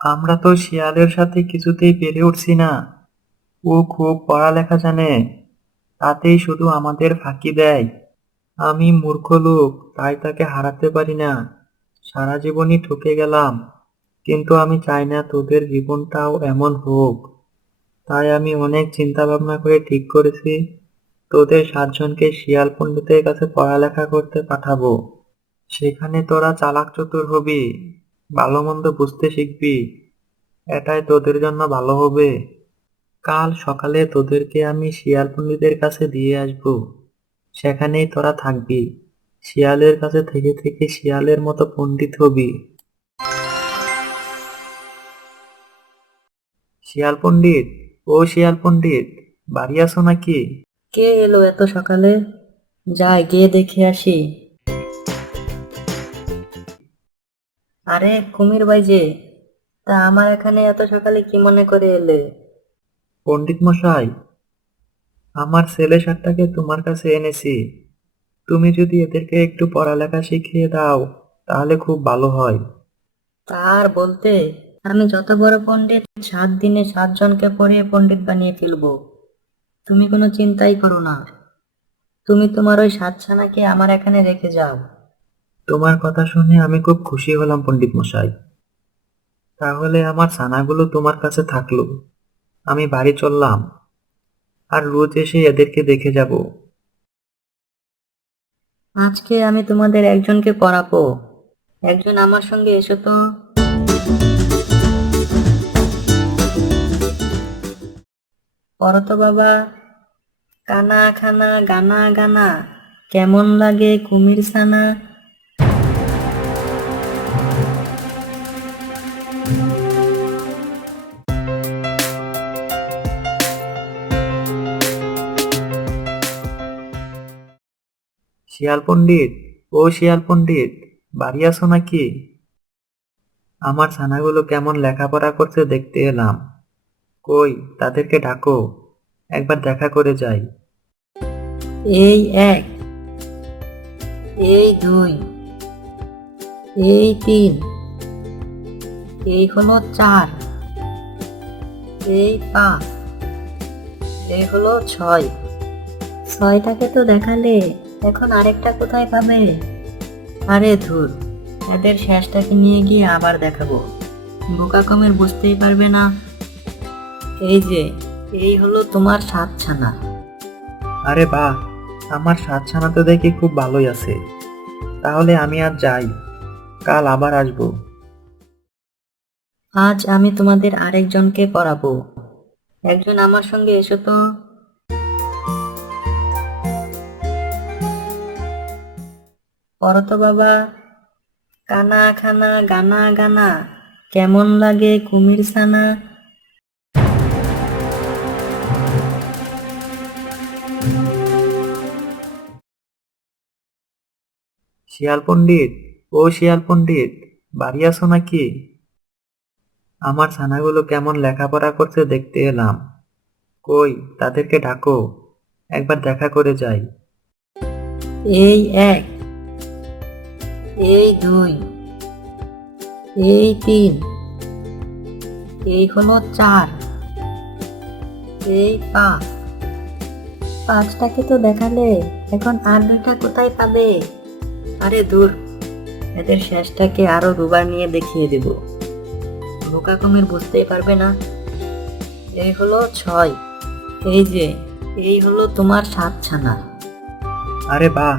আমরা তো শিয়ালের সাথে কিছুতেই পেরে উঠছি না। ও খুব পড়ালেখা জানে, তাতেই শুধু আমাদের ফাঁকি দেয়। আমি মূর্খ লোক, তাই তাকে হারাতে পারি না। সারা জীবনই ঠকে গেলাম, কিন্তু আমি চাই না তোদের জীবনটাও এমন হোক। তাই আমি অনেক চিন্তা ভাবনা করে ঠিক করেছি, তোদের 7 জনকে শিয়াল পণ্ডিতের কাছে পড়ালেখা করতে পাঠাবো। সেখানে তোরা চালাক চতুর হবি, ভালো মন্দ বুঝতে শিখবি। এটাই তোদের জন্য ভালো হবে। কাল সকালে তোদেরকে আমি শিয়াল পণ্ডিতের কাছে দিয়ে আসবো। সেখানেই তোরা থাকবি। শিয়ালের কাছে থেকে থেকে শিয়ালের মতো পণ্ডিত হবি। শিয়াল পণ্ডিত, ও শিয়াল পণ্ডিত, বাড়ি আছো নাকি? কে এলো এত সকালে? যাই গিয়ে দেখে আসি। আরে কুমির ভাই যে, তা আমার এখানে এত সকালে কি মনে করে এলে? পণ্ডিত মশাই, আমার ছেলে 7টাকে তোমার কাছে এনেছি। তুমি যদি এদেরকে একটু পড়ালেখা শিখিয়ে দাও, তাহলে খুব ভালো হয়। তার বলতে, আমি যত বড় পণ্ডিত 7 দিনে 7 জনকে পড়িয়ে পণ্ডিত বানিয়ে ফেলবো। তুমি কোনো চিন্তাই করো না। তুমি তোমার ওই 7 ছানাকে আমার এখানে রেখে যাও। তোমার কথা শুনে আমি খুব খুশি হলাম পণ্ডিত মশাই। তাহলে আমার ছানাগুলো তোমার কাছে থাকলো। আমি বাড়ি চললাম, আর রোজ এসে এদেরকে দেখে যাব। আজকে আমি তোমাদের একজনকে পড়াবো। একজন আমার সঙ্গে এসো তো। পড়ো তো বাবা। কানা খানা গানা গানা, কেমন লাগে কুমির ছানা। শিয়াল পণ্ডিত, ও শিয়াল পণ্ডিত, বাড়ি আছো নাকি? আমার ছানাগুলো কেমন লেখাপড়া করছে দেখতে এলাম। কই, তাদেরকে ডাকো, একবার দেখা করে যাই। এই এক, এই দুই, এই তিন, এই হলো চার, এই পাঁচ, এই হলো ছয়। ছয়টাকে তো দেখালে, এখন আরেকটা কোথায় পাবে? আরে ধুর, এদের শেষটাকে নিয়ে গিয়ে আবার দেখাবো। বোকা কমের বুঝতেই পারবে না। এই যে, এই হলো তোমার 7 ছানা। আরে বাহ, আমার 7 ছানা তো দেখি খুব ভালোই আছে। তাহলে আমি আজ যাই, কাল আবার আসবো। আজ আমি তোমাদের আরেকজনকে পড়াবো। একজন আমার সঙ্গে এসো তো। পড়ো তো বাবা। কানা খানা গানা গানা, কেমন লাগে কুমির ছানা। শিয়াল পণ্ডিত, ও শিয়াল পণ্ডিত, বাড়ি আছো নাকি? আমার ছানাগুলো কেমন লেখাপড়া করছে দেখতে এলাম। কই, তাদেরকে ডাকো, একবার দেখা করে যাই। এই এক, এই দুই, এই তিন, এই হলো চার, এই পাঁচ। পাঁচটাকে তো দেখালে, এখন আর দুইটা কোথায় পাবে? আরে দূর, এদের শেষটাকে আরো দুবার নিয়ে দেখিয়ে দেব। বোকা কুমির বুঝতেই পারবে না। এই হলো 6। এই যে, এই হলো তোমার 7 ছানা। আরে বাহ,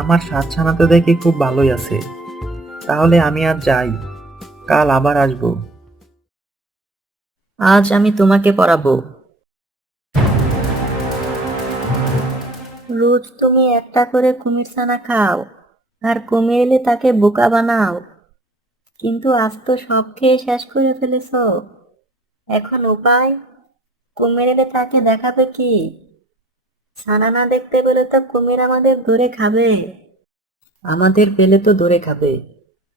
আমার 7 ছানা তো দেখি খুব ভালোই আছে। তাহলে আমি আজ যাই, কাল আবার আসবো। আজ আমি তোমাকে পড়াবো। রোজ তুমি একটা করে কুমির ছানা খাও, আর কুমির এলে তাকে বোকা বানাও। কিন্তু আজ তো সব খেয়ে শেষ করে ফেলেছো। এখন উপায়? কুমির এলে তাকে দেখাবে কি? ছানা না দেখতে পেলে তো কুমির আমাদের ধরে খাবে। আমাদের পেলে তো ধরে খাবে।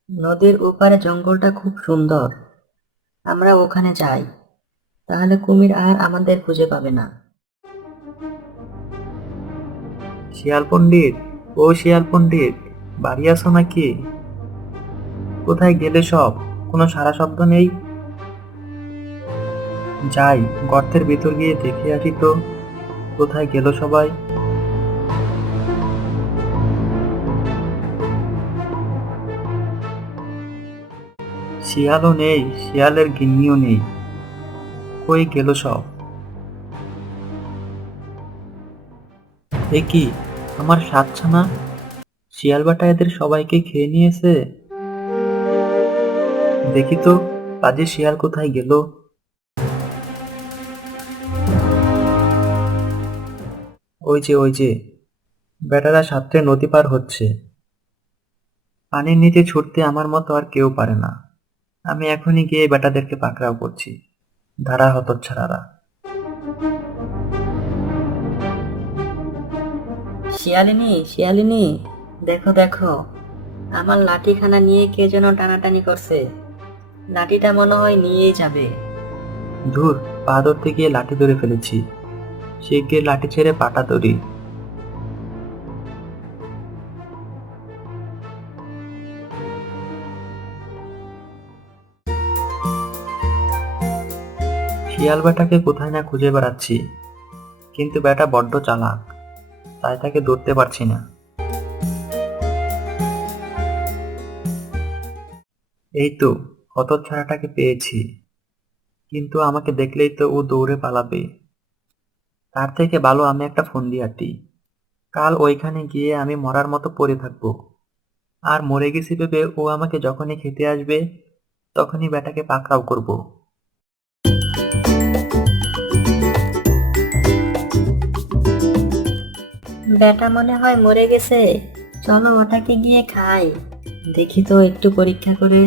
নদীর ওপারে জঙ্গলটা খুব সুন্দর, আমরা ওখানে যাই। তাহলে কুমির আর আমাদের খুঁজে পাবে না। শিয়াল পণ্ডিত, ও শিয়াল পণ্ডিত, বাড়ি আছো নাকি? কোথায় গেলে সব? কোনো সাড়া শব্দ নেই। যাই, গর্তের ভিতর গিয়ে দেখে আসি তো কোথায় গেল সবাই। শিয়ালও নেই, শিয়ালের গিন্নিও নেই, কই গেল সব? এ কি, আমার সাতছানা! শিয়াল বেটা এদের সবাইকে খেয়ে নিয়েছে। দেখি তো পাজি শিয়াল কোথায় গেল। ওই যে বেটারা সাঁতরে নদী পার হচ্ছে। পানির নিচে ছুটতে আমার মতো আর কেউ পারে না। আমি এখনই গিয়ে বেটাদেরকে পাকড়াও করছি। দাঁড়া হতচ্ছাড়ারা! শিয়ালিনী, শিয়ালিনী, দেখো দেখো, আমার লাঠিখানা নিয়ে কে যেন টানাটানি করছে। লাঠিটা মনে হয় নিয়েই যাবে। ধুর, পা ধরতে গিয়ে লাঠি ধরে ফেলেছি। শিগগির লাঠি ছেড়ে পাটা ধরি। শিয়াল বেটাকে কোথায় না খুঁজে বেড়াচ্ছি, কিন্তু বেটা বড্ড চালাক, তাই তাকে ধরতে পারছি না। এই তো, হতচ্ছাড়াটাকে পেয়েছি, কিন্তু আমাকে দেখলেই তো ও দৌড়ে পালাবে। তার থেকে ভালো আমি একটা ফন্দি আঁটি। কাল ওইখানে গিয়ে আমি মরার মতো পড়ে থাকবো, আর মরে গেছি ভেবে ও আমাকে যখনই খেতে আসবে তখনই বেটাকে পাকড়াও করব। ব্যাটা মনে হয় মরে গেছে। চলো ওটাকে গিয়ে খাই। দেখি তো একটু পরীক্ষা করে।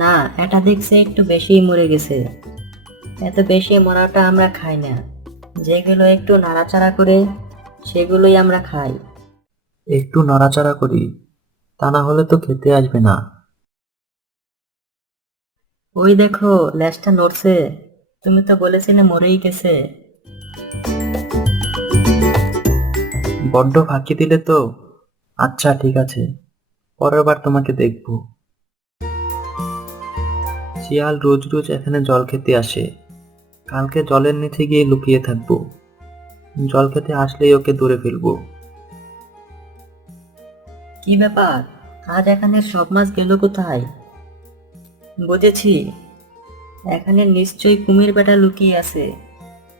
না, এটা দেখছে একটু বেশিই মরে গেছে। এত বেশি মরাটা আমরা খাই না। যেগুলো একটু নাড়াচাড়া করে সেগুলোই আমরা খাই। একটু নড়াচড়া করি, তা না হলে তো খেতে আসবে না। ওই দেখো, লেজটা নড়ছে। তুমি তো বলেছিলে মরেই গেছে। বড্ড ফাঁকি দিলে তো। আচ্ছা ঠিক আছে, পরের বার তোমাকে দেখব। শিয়াল রোজ রোজ এখানে জল খেতে আসে, কালকে জলের নিচে গিয়ে লুকিয়ে থাকবো। জল খেতে আসলেই ওকে ধরে ফেলবো। কি ব্যাপার, আজ এখানে সব মাছ গেল কোথায়? বুঝেছি, এখানে নিশ্চয়ই কুমির বেটা লুকিয়ে আছে।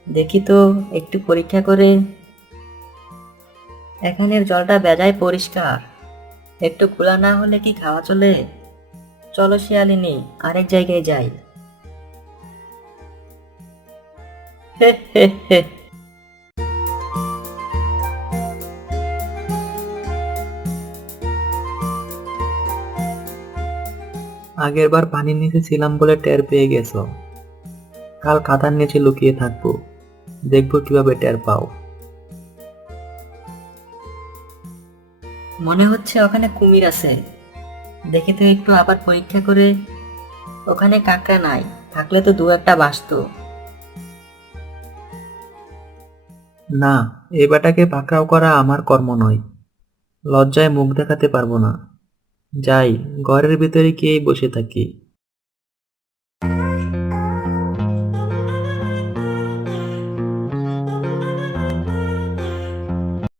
দেখি তো একটু পরীক্ষা করে। এখানের জলটা বেজায় পরিষ্কার। একটু খোলা না হলে কি খাওয়া চলে? চলো শিয়ালিনী, আরেক জায়গায় যাই। হে হে হে। আগের বার পানির নিচে ছিলাম বলে টের পেয়ে গেছো, কাল কাঁথার নিচে লুকিয়ে থাকবো, দেখবো কিভাবে টের পাও। মনে হচ্ছে ওখানে কুমির আছে। দেখি তো একটু আবার পরীক্ষা করে। ওখানে কাঁকড়া নাই, থাকলে তো দু একটা বাসতো। না, এ বেটাকে পাকড়াও করা আমার কর্ম নয়। লজ্জায় মুখ দেখাতে পারবো না। যাই, ঘরের ভিতরে গিয়েই বসে থাকি।